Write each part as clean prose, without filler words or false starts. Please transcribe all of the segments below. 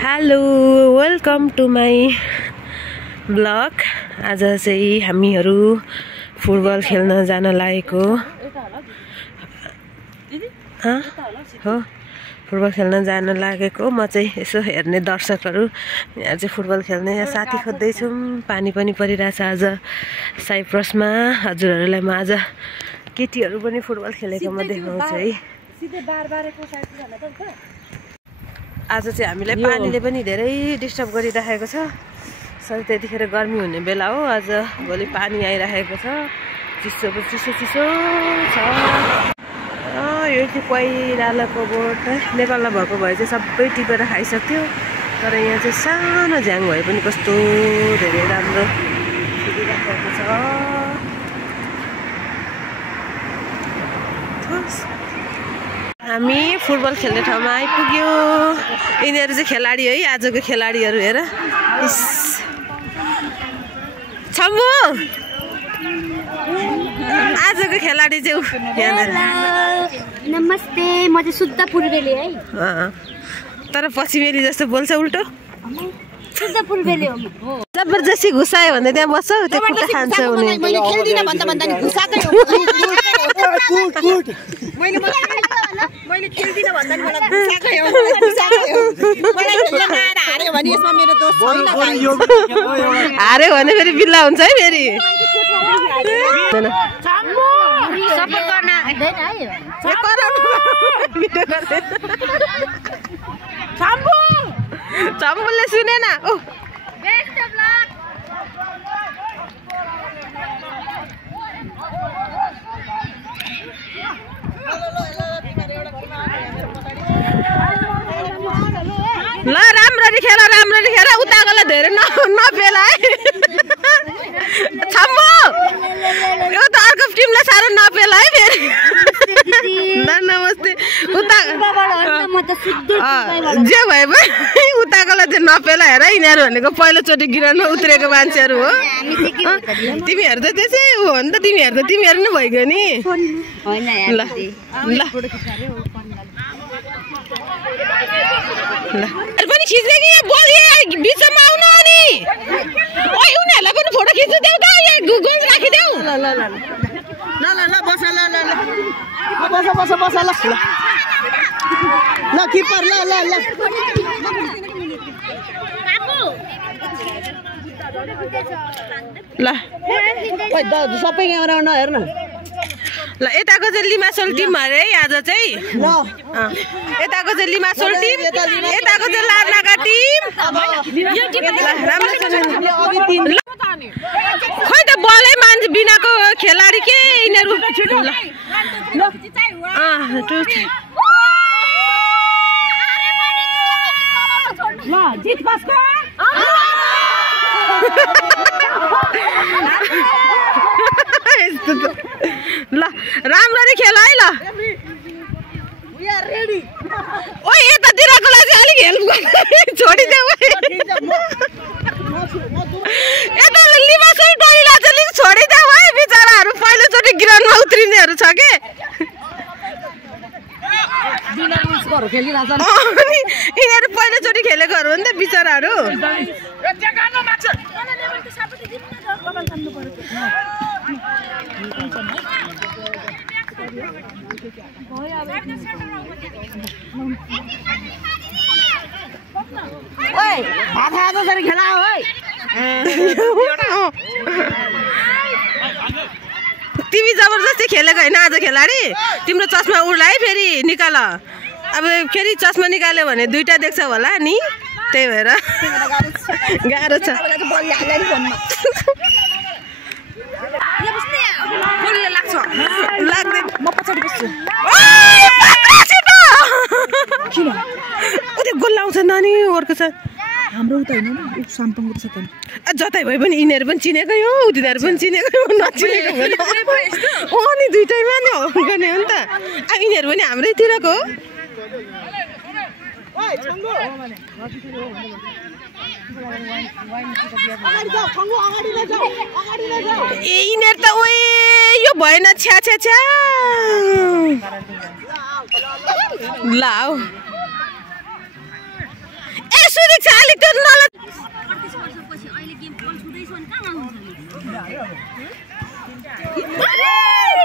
Hello welcome to my blog. आज चाहिँ हामीहरू फुटबल खेल्न जान लागेको हो। फुटबल खेल्न जान लागेको म चाहिँ यसो हेर्ने दर्शकहरू यहाँ चाहिँ फुटबल खेल्ने साथी खोज्दैछौँ। पानी पनि परिरहेछ आज साइप्रसमा। हजुरहरूलाई म आज केटीहरू पनि फुटबल खेलेको म देखाउँछु है। आज चाहिँ हामीलाई पानीले पनि धेरै डिस्टर्ब गरिराखेको छ। सरी त्यतिखेर गर्मी हुने बेला हो। आज भोलि पानी आइराखेको छ। चिसो चिसो छ। यो चाहिँ पहिरालोको बोट नेपालमा भएको भए चाहिँ सबै टिपेर खाइसक्थ्यो। तर यहाँ चाहिँ सानो झ्याङ भए पनि कस्तो धेरै राम्रो खिलिराखेको छ। हामी फुटबल खेल्ने ठाउँमा आइपुग्यो। यिनीहरू चाहिँ खेलाडी है, आजको खेलाडीहरू हेर। छम्बु आजको खेलाडी चाहिँ नमस्ते, म चाहिँ शुद्ध पूर्वेली है। तर पश्चिमेली जस्तो बोल्छ उल्टो। शुद्ध पूर्वेली हो। जबरजस्ती घुसायो भने त्यहाँ बस्छ, त्यो खुट्टा खान्छ उनी। मैले खेल्दिन भन्दा भन्दा नि घुसाकै हो। मैले खेल्दिन भन्दा नि मलाई घुसाकै हो। मलाई खेल्न नआएर हार्यो भने यसमा मेरो दोष छैन। हार्यो भने फेरि बिल्ला हुन्छ है फेरि। सपोर्ट गर्न आउँदैन है। चम्बुले सुनेन। ल राम्ररी खेल उताकोलाई धेरै नपेल है। छम्बु यो त अर्को टिमलाई साह्रो नपेल है फेरि। नमस्ते। उता जे भए पनि उताकोलाई चाहिँ नपेल हेर। यिनीहरू भनेको पहिलोचोटि गिराउनमा उत्रेको मान्छेहरू हो। तिमीहरू त त्यसै हो नि त। तिमीहरू नै भइगयो नि। ल पनि खिच्ने कि बोल बिचमा आउनु अनि उनीहरूलाई पनि फोटो खिच्नु देऊ त। यहाँ गोल राखिदेऊ। ल बस ल किपर ल सबै क्यामेरा नहेर्न। ल यताको चाहिँ लिमासोल टिम अरे आज चाहिँ। यताको चाहिँ लिमासोल टिम, यताको चाहिँ लार्नाका टिम। खोइ त बलै मान्छे बिनाको खेलाडी के यिनीहरू। ल राम्ररी खेल है। ल ओ यतातिरकोलाई चाहिँ अलिक हेल्प छोडिदेऊ। यता लिमासोल टोलीलाई चाहिँ अलिक छोडिदेऊ है। बिचराहरू पहिलोचोटि ग्राउन्डमा उत्रिनेहरू छ के। यिनीहरू पहिलोचोटि खेलेकोहरू हो नि त बिचराहरू। खेला हो है। तिमी जबरजस्ती खेलेको होइन आज खेलाडी। तिम्रो चस्मा उड्ला है फेरि निकाल। अब फेरि चस्मा निकाल्यो भने दुईटा देख्छ होला नि, त्यही भएर गाह्रो छ। लाग्दैन म पछाडि बस्छु। त्यो गोल लाउँछ नानी अर्को छ हाम्रो उता होइन साम्पाङको छ त। जतै भए पनि यिनीहरू पनि चिनेकै हो, उनीहरू पनि चिनेकै हो। नचिनेको अनि दुइटैमा नि हो गर्ने हो नि त। अब यिनीहरू पनि हाम्रैतिरको हो। यिनीहरू त ओए यो भएन। छ्या ल अलिक त्यो नला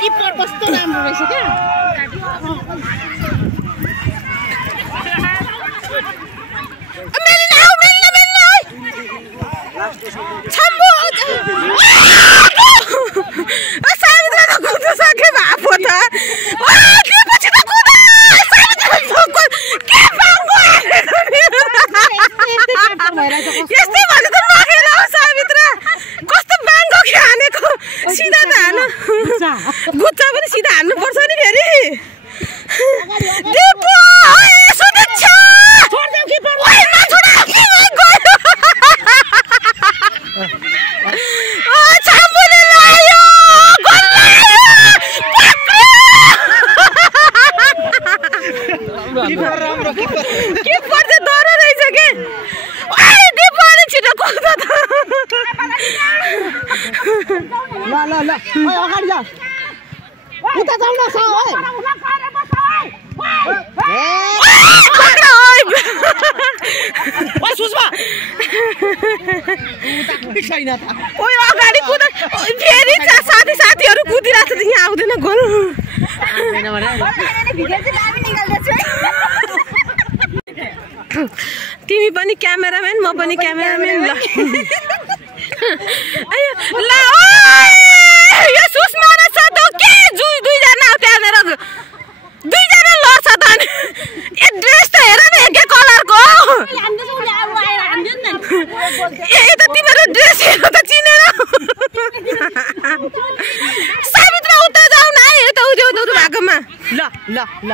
किपर कस्तो राम्रो रहेछ क्या यस्तै भने त नखेल हौ सावित्र कस्तो बाङ्गो हानेको सिधा त हान गुच्चा पनि सिधा हान्नुपर्छ नि फेरि अगाडि जा उता जाऊ न अगाडि कुद फेरि साथीहरू कुदिरहेको छ यहाँ आउँदैन गोल तिमी पनि क्यामेराम्यान म पनि क्यामेराम्यान ल यो सुषमा र सतो के दुईजना त्यहाँनिर दुईजना लड्छ त अनि ए ड्रेस त हेर न के कलरको ए त तिमीहरू ड्रेस हेर त चिनेर सावित्र उता जाऊ न है यता उद्यो भएकोमा ल ल ल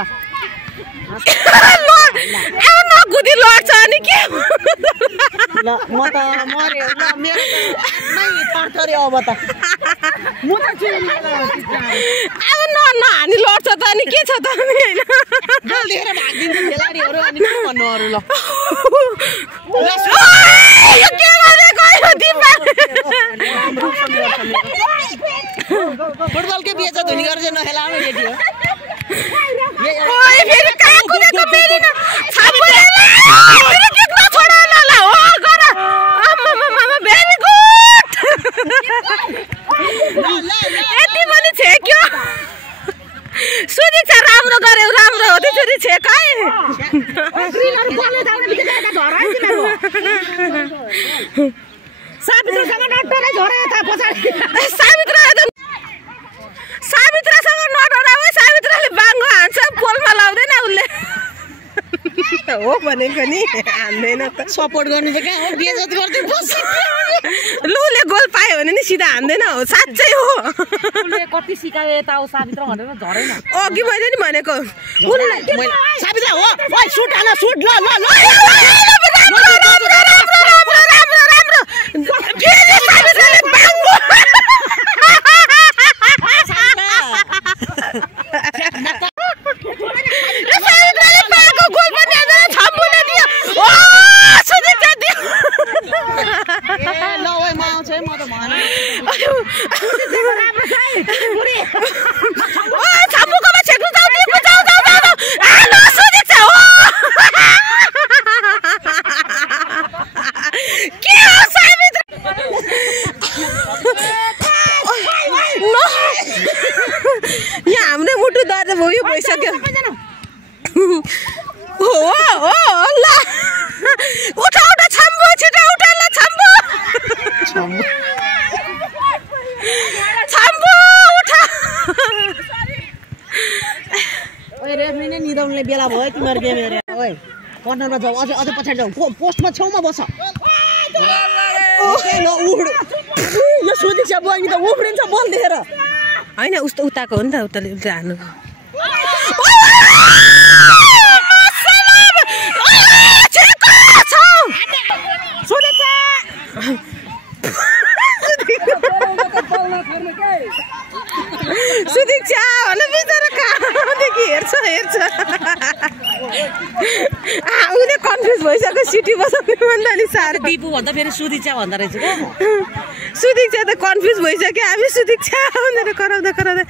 अब नकुदी लड्छ अनि के ल म त मर्यो ल मेरो त थर्थरे अब त म त अब नहानी लड्छ त अनि के छ त अनि हैन लिएर भागिदिन्छ खेलाडीहरू अनि के भन्नु अरू ल यो के गरेको यो दिपा फुटबल के बिहे छ धुनी गरेर नखेलाउनु रेडी हो ओइ फेरि कहाँ कुदेको मेरी न छापुरे ल किक नछोड ल ल हो गर आमा भेरी गुड यति पनि छेक्यो सुदीक्षा राम्रो गर्यो राम्रो हो त्यसरी छेक है सावित्रसँग नटोले झोरे त पछाडी सावित्रसँग नडरा भए सावित्रले बाङ्गो हान्छ पोलमा लाउँदैन उसले हो भनेको नि हान्दैन त सपोर्ट गर्ने चाहिँ कहाँ हो बिहे जति गर्दै बस्छ लुले गोल पायो भने नि सिधा हान्दैन हो साँच्चै हो उसले कति सिकाए यता हो सावित्र भनेर झरेन अघि मैले नि भनेको सावित्र हो ओइ सुट हान सुट ल ल ल फेरि सावित्रले बाङ्गो सावित्रले पाएको गोल पनि हान्दैन छम्बुले दियो ओ सुदीक्षा दियो ए ल ओइ म आउँछु है म त भने ओ छम्बुकोमा छेक्नु जाऊ दिपु जाऊ आलो सुदीक्षा हो के हो सावित्र यहाँ हाम्रो मुटु दर्द भयो भइसक्यो हो ल उठा छम्बु छिटो उठा ल छम्बु उठा ओइ रेफ्री नै निदाउनले बेला भयो तिम्रो गेम हेरेर ओइ कर्नरमा जाऊ अझै पछाडी जाऊ पोस्टमा छेउमा बस ओके ल उड यो सुदीक्षा बहिनी त उफ्रिन्छ बल देखेर हैन उस्तो उताको हो नि त उताले हान्नु सुदीक्षा भने बिचरा कहाँदेखि हेर्छ उसले कन्फ्युज भइसक्यो सिटी बसाउने भन्दा नि साह्रो दिपु भन्दा फेरि सुदीक्षा भन्दा रहेछ क्या सुदीक्षा त कन्फ्युज भइसक्यो हामी सुदीक्षा भनेर कराउँदा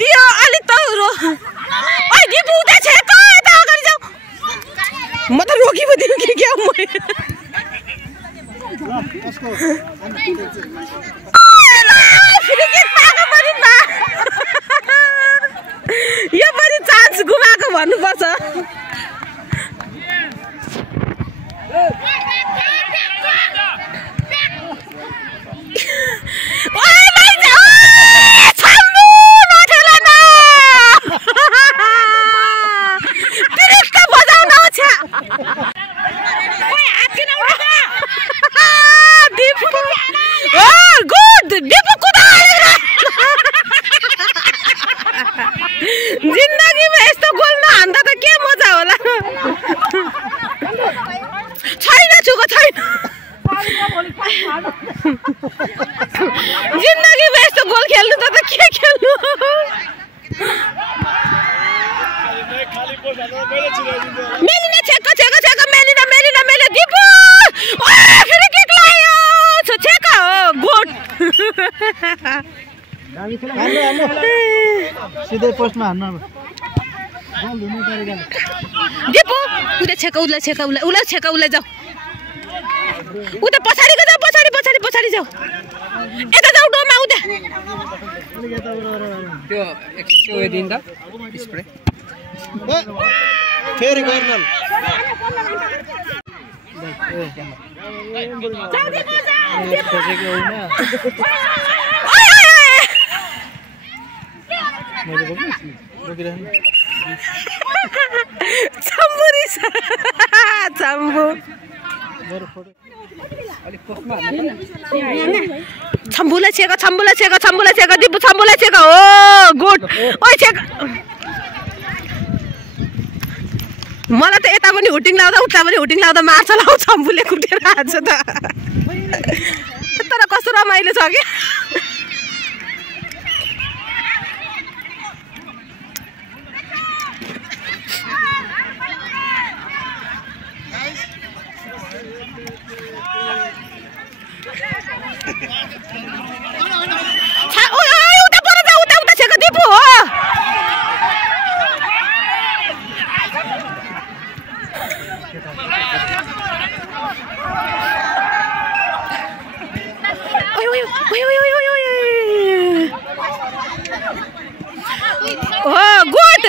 दियो अलि त ओइ दिपु उता छेक यता अगाडि जाऊ म त रोकी पो दिउँ के क्या यो पनि चान्स गुमाएको भन्नुपर्छ। जिन्दगीमा यस्तो गोल नहान्दा त के मजा होला। छैन चुको छैन। जिन्दगीमा यस्तो गोल खेल्नु त के खेल्नु। मेलिना छेक छेक छेक मेलिना मेलिना मेले दिपु फेरि किक लाग्यो छेक हो गुड। सिधै पोस्टमा हान्नु अब दिपु उले छेक उले छेक उले उले छेक उले जाऊ उता पछाडिको जाऊ पछाडी पछाडी पछाडी जाऊ यता जाऊ डोमा उता त्यो एकछिन उयो दिन त स्प्रे फेरि गर्नल जाऊ दिपु जाऊ खोजेको होइन मैले बोकिरहेँ चम्बुरी चम्बु छम्बुलाई छेक छम्बुलाई छेक छम्बुलाई छेक दिपु छम्बुलाई छेक हो गुड ओइ छेक। मलाई त यता पनि हुटिङ लाउँदा उता पनि हुटिङ लाउँदा मार्छ लाउ छम्बुले कुटेर हान्छ त तर कस्तो रमाइलो छ कि। उता पर जा उता उता छेक दिपु हो गुड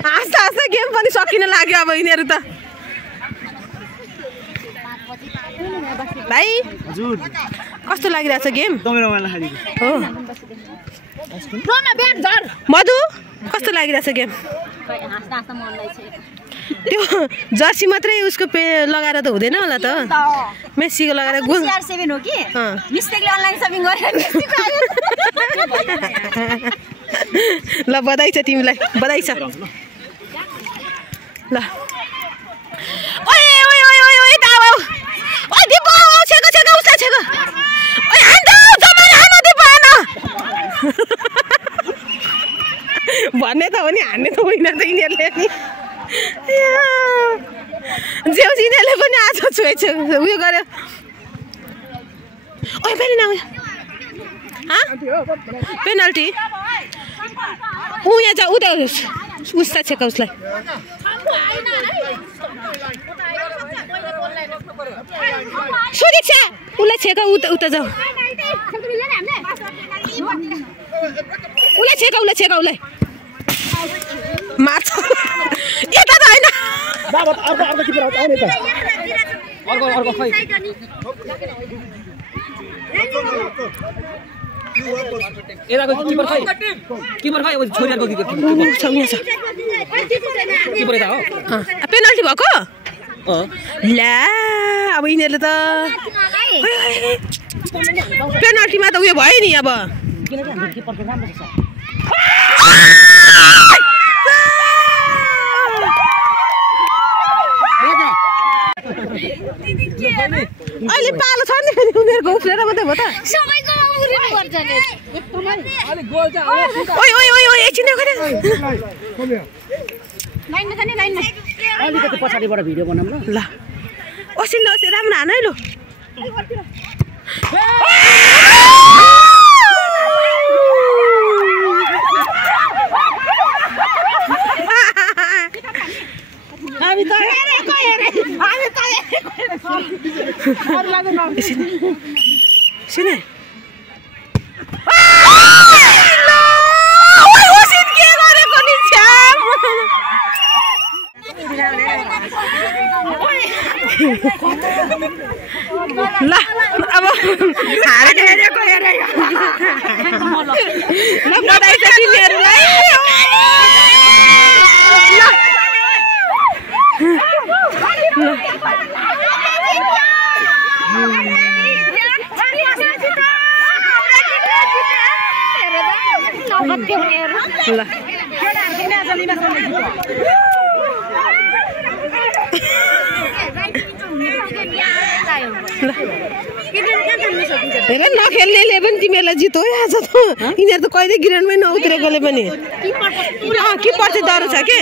हाँस्दा हाँस्दा गेम पनि सकिन लाग्यो अब यिनीहरू त। भाइ हजुर कस्तो लागिरहेछ गेम हो मधु कस्तो लागिरहेछ गेम? त्यो जर्सी मात्रै उसको लगाएर त हुँदैन होला त मेस्सीको लगाएर गोल CR7 हो कि मिस्टेकले अनलाइन शपिङ गरेर ल बधाई छ तिमीलाई बधाई छ ल। ओए ओए ओए ओए ओए दाउ ओए दिपु छेक छेक उसलाई छेक ओए हान दाउ जमाले हान दिपु हान भन्ने त हो नि हान्ने त होइन त यिनीहरूले नि जेउ यिनीहरूले पनि आज छोएछ उयो गर्यो। ओए फेरि न पेनल्टी ऊ यहाँ जा उता उसलाई छेक उसलाई सुदीक्षा उसलाई छेक उता उता जाऊ उसलाई छेक उसलाई छेक उसलाई मार्छ यता त होइन पेनल्टी भएको ला अब यिनीहरूले त पेनल्टीमा त उयो भयो नि अब अहिले पालो छ नि फेरि उनीहरूको उफ्रेर मात्रै भयो त ओइ ओइ ओइ ओइ एकछिन अलिकति पछाडिबाट भिडियो बनाऊँ ल ओसिन राम्रो हान है लु सिने ल अब हारेको ल बधाई छ तिमीहरूलाई हेर नखेल्नेले पनि तिमीहरूलाई जितो आज त यिनीहरू त कहिले ग्राउन्डमै नउत्रेकोले पनि के पर्छ डर छ के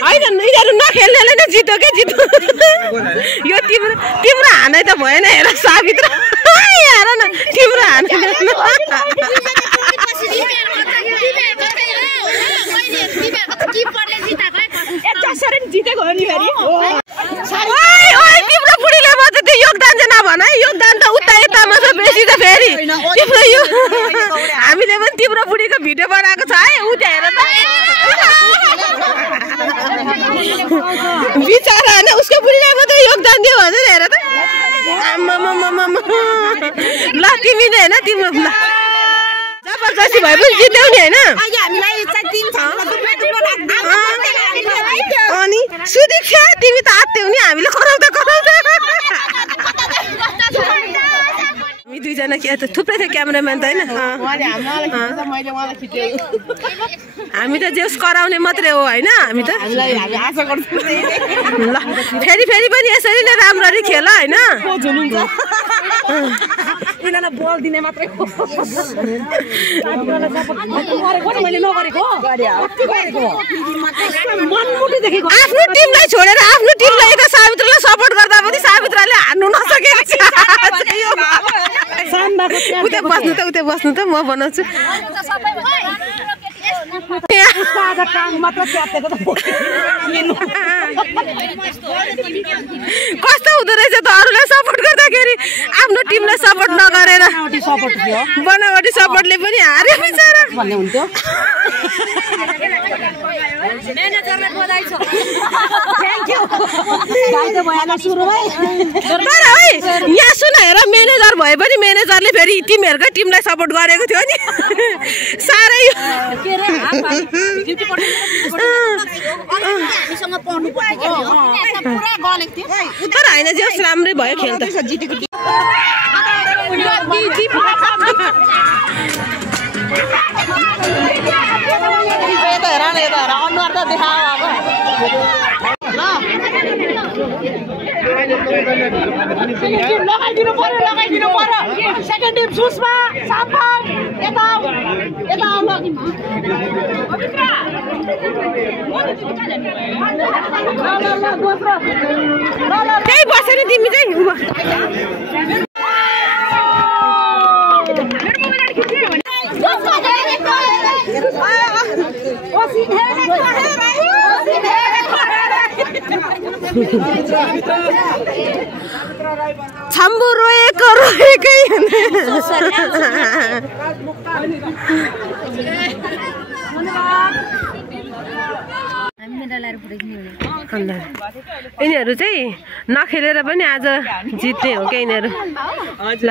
होइन यिनीहरू नखेल्नेले नै जितो के जितो यो तिम्रो हानै त भएन हेर साबित्र हेर न तिम्रो हानै जितेको हो नि तिम्रो बुढीले म त त्यो योगदान चाहिँ नभन है योगदान त उता यतामा छ बेसी त फेरि तिम्रो यो हामीले पनि तिम्रो बुढीको भिडियो बनाएको छ है उ त्यहाँ हेर त बिचरा होइन उसको बुढीले मात्रै योगदान दियो भनेर हेर त आम्मामामामा ल तिमीले होइन तिम्रो ल जबरजस्ती भए पनि जित्यौ नि होइन अनि सुदीक्षा तिमी त आत्त्यौ नि हामीले कराउँदा हामी दुईजना थुप्रै थियो क्यामेराम्यान त होइन हामी त जेस कराउने मात्रै हो होइन हामी त ल फेरि पनि यसरी नै राम्ररी खेल होइन बल दिने मात्रै आफ्नो टिमलाई छोडेर आफ्नो टिमलाई यता सावित्रलाई सपोर्ट गर्दा पनि सावित्रले हार्नु नसकेको छ उतै बस्नु त म बनाउँछु कस्तो हुँदो रहेछ त अरूलाई सपोर्ट गर्दाखेरि आफ्नो टिमलाई सपोर्ट नगरेर बनावटी सपोर्टले पनि हार्यो बिचारा भन्ने हुन्थ्यो तर है यहाँ सुन हेर म्यानेजर भए पनि म्यानेजरले फेरि तिमीहरूकै टिमलाई सपोर्ट गरेको थियो नि साह्रै तर होइन जे होस् राम्रै भयो खेल त अनुहार त देखा लगाइदिनु पर्यो सेकेन्ड टिम सुषमा साम्पाङ यता त्यही बसेर तिमी चाहिँ छम्बु रोएकै यिनीहरू चाहिँ नखेलेर पनि आज जित्ने हो क्या यिनीहरू ल